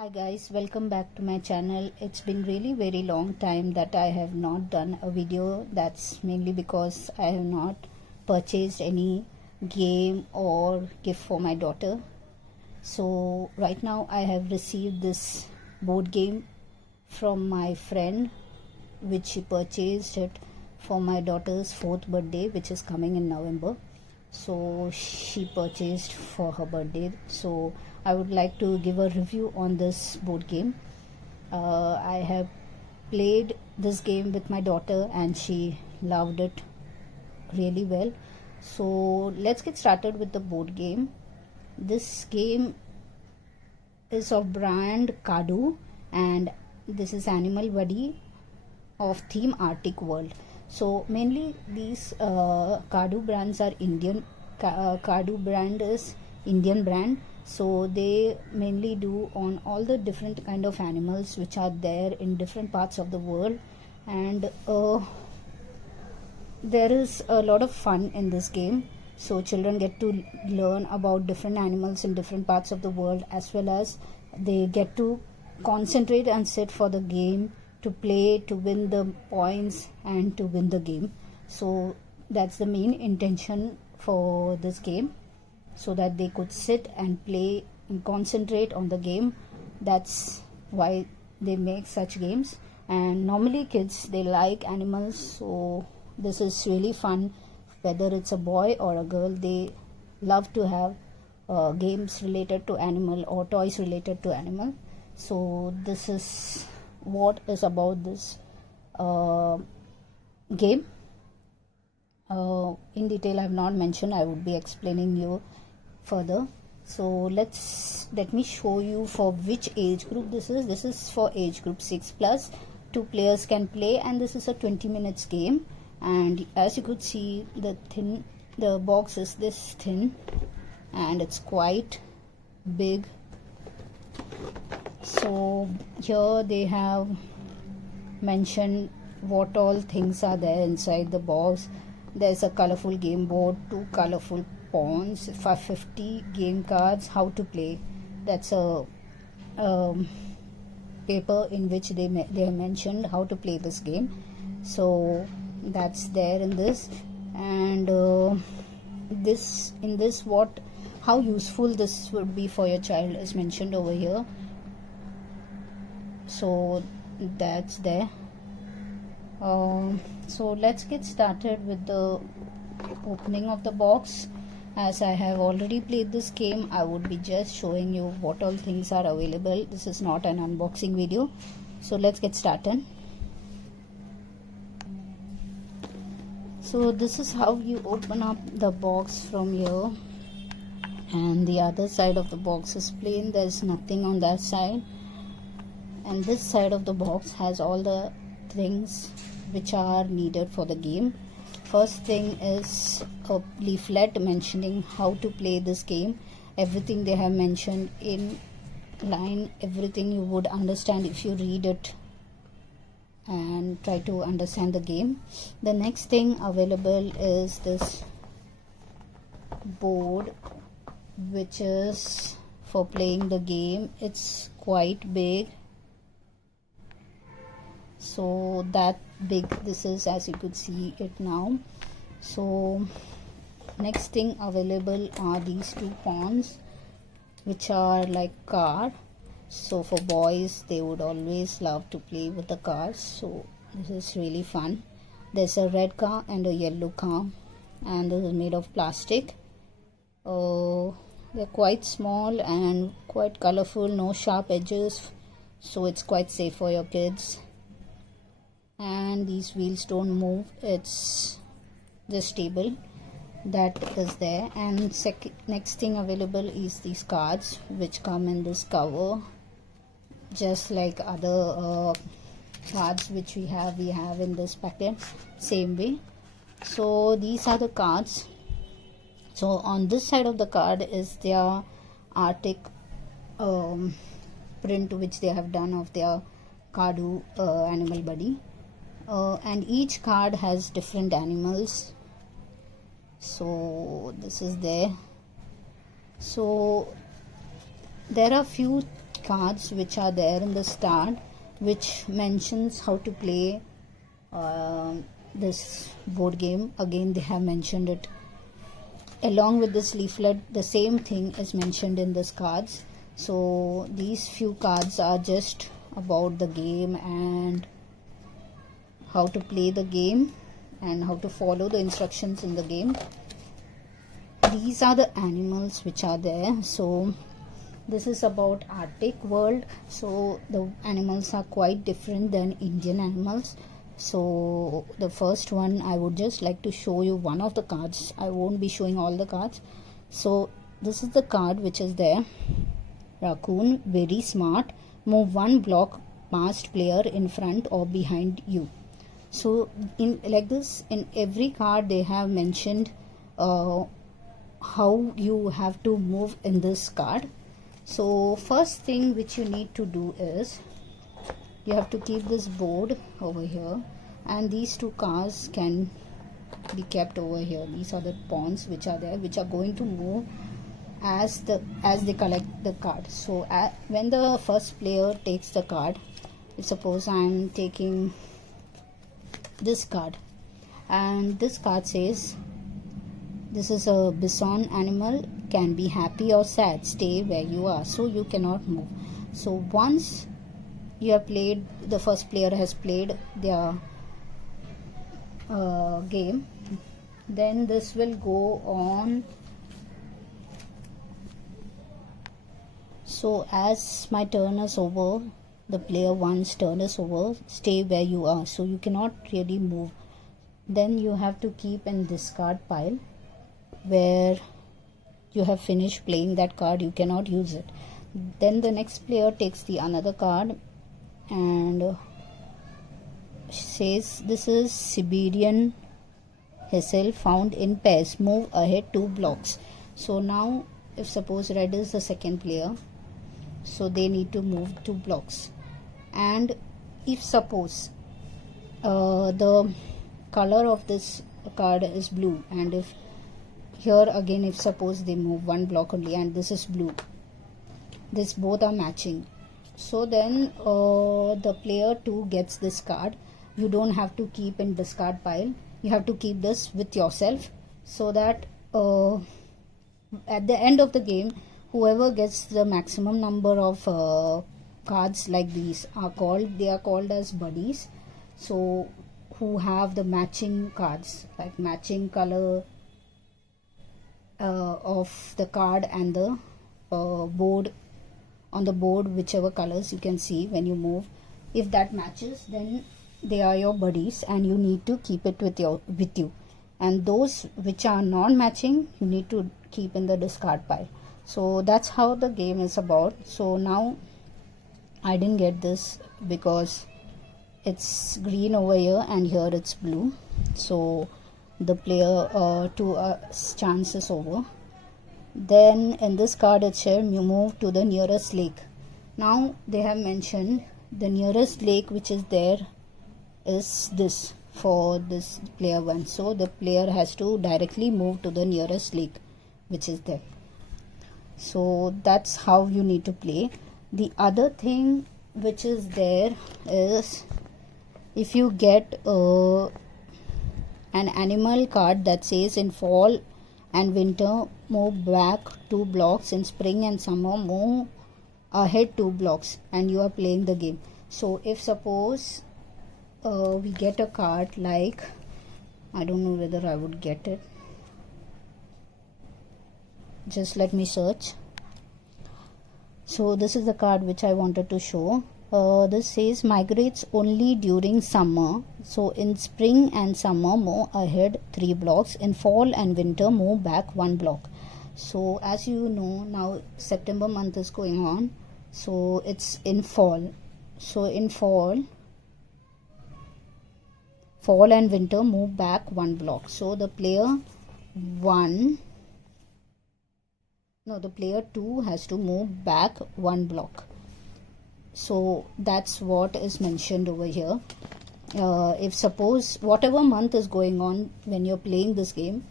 Hi guys, welcome back to my channel. It's been really very long time that I have not done a video. That's mainly because I have not purchased any game or gift for my daughter. So right now I have received this board game from my friend, which she purchased it for my daughter's 4th birthday, which is coming in November. So she purchased for her birthday. So I would like to give a review on this board game. I have played this game with my daughter and she loved it really well. So let's get started with the board game. This game is of brand Kadu and this is Animal Buddy of theme Arctic World. So mainly these Kadu brands are Indian. Kadu brand is Indian brand. So they mainly do on all the different kind of animals which are there in different parts of the world, and there is a lot of fun in this game. So children get to learn about different animals in different parts of the world, as well as they get to concentrate and sit for the game to play, to win the points and to win the game. So that's the main intention for this game, so that they could sit and play and concentrate on the game. That's why they make such games. And normally kids, they like animals, so this is really fun. Whether it's a boy or a girl, they love to have games related to animal or toys related to animal. So this is what is about this game. In detail I have not mentioned, I would be explaining you further. So let me show you for which age group this is. This is for age group 6+. 2 players can play, and this is a 20 minutes game. And as you could see, the box is this thin and it's quite big. So here they have mentioned what all things are there inside the box. There's a colorful game board, 2 colorful pawns, 550 game cards, how to play. That's a paper in which they have mentioned how to play this game. So that's there in this. And how useful this would be for your child is mentioned over here. So that's there. So let's get started with the opening of the box. As I have already played this game, I would be just showing you what all things are available. This is not an unboxing video. So let's get started. So this is how you open up the box from here, and the other side of the box is plain. There's nothing on that side, and this side of the box has all the things which are needed for the game. First thing is a leaflet mentioning how to play this game. Everything they have mentioned in line, everything you would understand if you read it and try to understand the game. The next thing available is this board, which is for playing the game. It's quite big. So that big this is, as you could see it now. So next thing available are these 2 pawns, which are like card. So for boys, they would always love to play with the cards. So this is really fun. There's a red car and a yellow car, and this is made of plastic. They're quite small and quite colorful, no sharp edges, so it's quite safe for your kids. And these wheels don't move, it's just stable. That is there. And next thing available is these cards, which come in this cover, just like other cards which we have in this packet, same way. So these are the cards. So on this side of the card is their Arctic print which they have done of their Kadu Animal Buddy. And each card has different animals. So this is there. So there are few cards which are there in the start, which mentions how to play this board game. Again, they have mentioned it. Along with this leaflet, the same thing is mentioned in this cards. So these few cards are just about the game and how to play the game and how to follow the instructions in the game. These are the animals which are there. So this is about Arctic world. So the animals are quite different than Indian animals. So the first one, I would just like to show you one of the cards. I won't be showing all the cards. So this is the card which is there. Raccoon, very smart, move one block past player in front or behind you. So in like this, in every card they have mentioned how you have to move in this card. So first thing which you need to do is you have to keep this board over here, and these two cards can be kept over here. These are the pawns which are there, which are going to move as they collect the card. So when the first player takes the card, suppose I am taking this card, and this card says this is a bison animal, can be happy or sad, stay where you are, so you cannot move. So once you have played, the first player has played their game, then this will go on. So as my turn is over, the player one's turn is over, stay where you are, so you cannot really move. Then you have to keep in discard pile where you have finished playing that card, you cannot use it. Then the next player takes the another card and says this is Siberian hazel found in pairs, move ahead 2 blocks. So now if suppose red is the second player, so they need to move 2 blocks. And if suppose the color of this card is blue, and if here again if suppose they move 1 block only and this is blue, this both are matching, so then the player 2 gets this card. You don't have to keep in discard pile, you have to keep this with yourself, so that at the end of the game, whoever gets the maximum number of cards like these are called as buddies. So who have the matching cards, like matching color of the card and the board, on the board, whichever colors you can see when you move, if that matches, then they are your buddies and you need to keep it with you. And those which are non-matching, you need to keep in the discard pile. So that's how the game is about. So now I didn't get this because it's green over here and here it's blue, so the player 2 chance is over. Then in this card it said you move to the nearest lake. Now they have mentioned the nearest lake which is there is this for this player 1, so the player has to directly move to the nearest lake which is there. So that's how you need to play. The other thing which is there is, if you get an animal card that says in fall and winter move back 2 blocks, in spring and summer move ahead 2 blocks, and you are playing the game. So if suppose we get a card like, I don't know whether I would get it, just let me search. So this is the card which I wanted to show. This says migrates only during summer, so in spring and summer move ahead 3 blocks, in fall and winter move back 1 block. So as you know, now September month is going on, so it's in fall. So in fall and winter move back 1 block. So the player 2 has to move back 1 block. So that's what is mentioned over here. If suppose whatever month is going on when you're playing this game,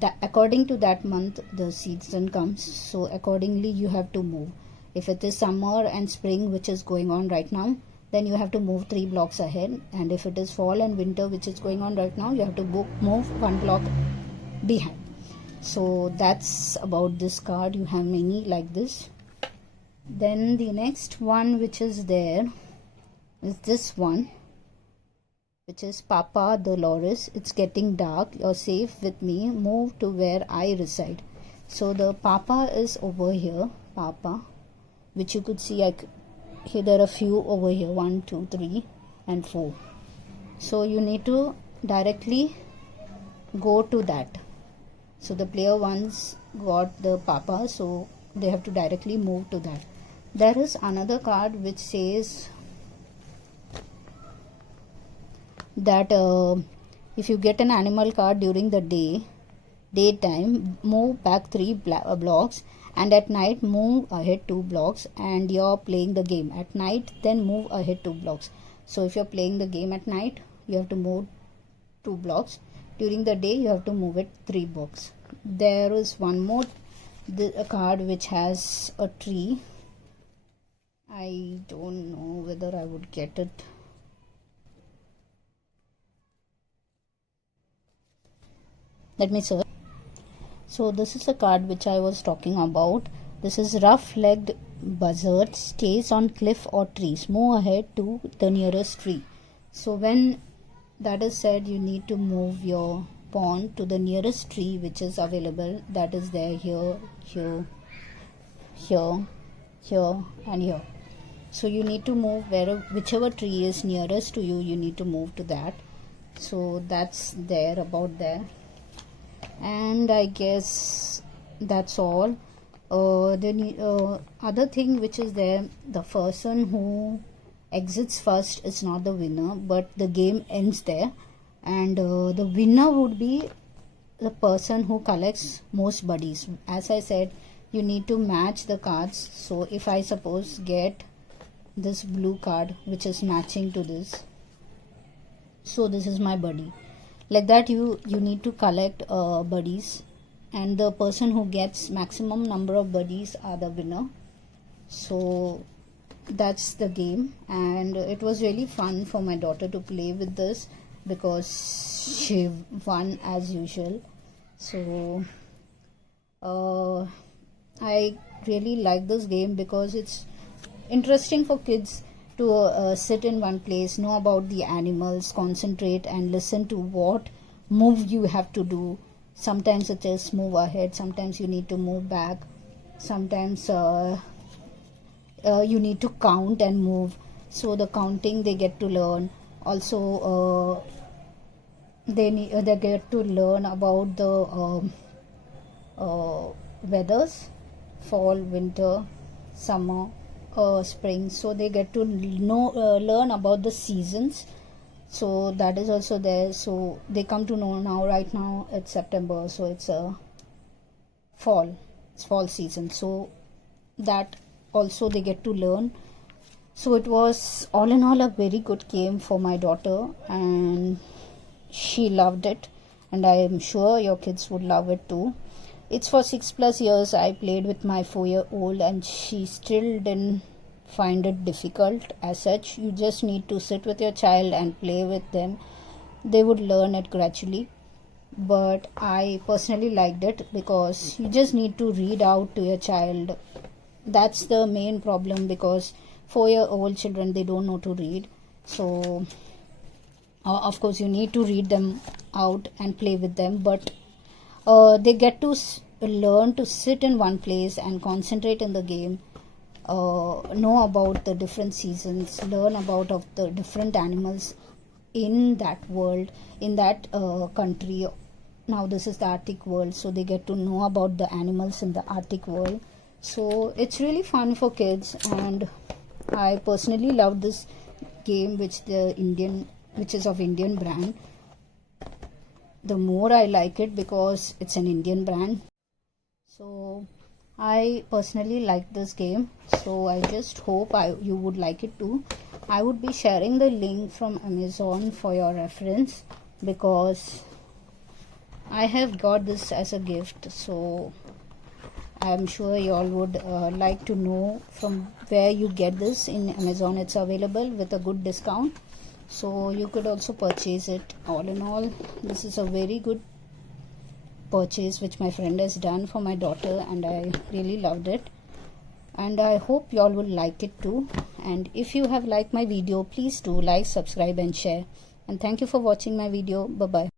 that according to that month the season comes, so accordingly you have to move. If it is summer and spring, which is going on right now, then you have to move 3 blocks ahead. And if it is fall and winter, which is going on right now, you have to move 1 block behind. So that's about this card. You have many like this. Then the next one which is there is this one, which is Papa Dolores. It's getting dark. You're safe with me. Move to where I reside. So the Papa is over here. Papa, which you could see. Here there are a few over here. 1, 2, 3, and 4. So you need to directly go to that. So the player once got the Papa, so they have to directly move to that. There is another card which says that if you get an animal card during the daytime, move back 3 blocks, and at night move ahead 2 blocks, and you're playing the game. At night, then move ahead 2 blocks. So if you're playing the game at night, you have to move 2 blocks. During the day, you have to move it 3 blocks. There is one more card which has a tree. I don't know whether I would get it. Let me search. So this is a card which I was talking about. This is rough-legged buzzard stays on cliff or trees. Move ahead to the nearest tree. So when that is said, you need to move your pawn to the nearest tree which is available. That is there here, here, here, here, and here. So you need to move whichever tree is nearest to you. You need to move to that. So that's there about there. And I guess that's all. The other thing which is there, the person who exits first is not the winner, but the game ends there, and the winner would be the person who collects most buddies. As I said, you need to match the cards. So if I suppose get this blue card which is matching to this, so this is my buddy. Like that, you need to collect buddies, and the person who gets maximum number of buddies are the winner. So that's the game, and it was really fun for my daughter to play with this because she won as usual. So I really like this game because it's interesting for kids to sit in one place, know about the animals, concentrate and listen to what move you have to do. Sometimes it is move ahead, sometimes you need to move back, sometimes you need to count and move. So the counting they get to learn. Also they get to learn about the weathers, fall, winter, summer, spring. So they get to learn about the seasons. So that is also there. So they come to know now. Right now it's September, so it's a fall. It's fall season. So that also they get to learn. So it was all in all a very good game for my daughter, and she loved it, and I am sure your kids would love it too. It's for 6+ years. I played with my 4-year-old and she still didn't find it difficult as such. You just need to sit with your child and play with them. They would learn it gradually. But I personally liked it because you just need to read out to your child. That's the main problem, because 4-year-old children, they don't know to read. So of course you need to read them out and play with them, but they get to learn to sit in one place and concentrate in the game, know about the different seasons, learn about of the different animals in that world, in that country. Now this is the Arctic world, so they get to know about the animals in the Arctic world. So it's really fun for kids, and I personally love this game, which is of Indian brand. The more I like it because it's an Indian brand. So I personally like this game. So I just hope you would like it too. I would be sharing the link from Amazon for your reference, because I have got this as a gift. So I'm sure you all would like to know from where you get this. In Amazon it's available with a good discount, so you could also purchase it. All in all, this is a very good purchase which my friend has done for my daughter, and I really loved it, and I hope you all will like it too. And if you have liked my video, please do like, subscribe and share, and thank you for watching my video. Bye bye.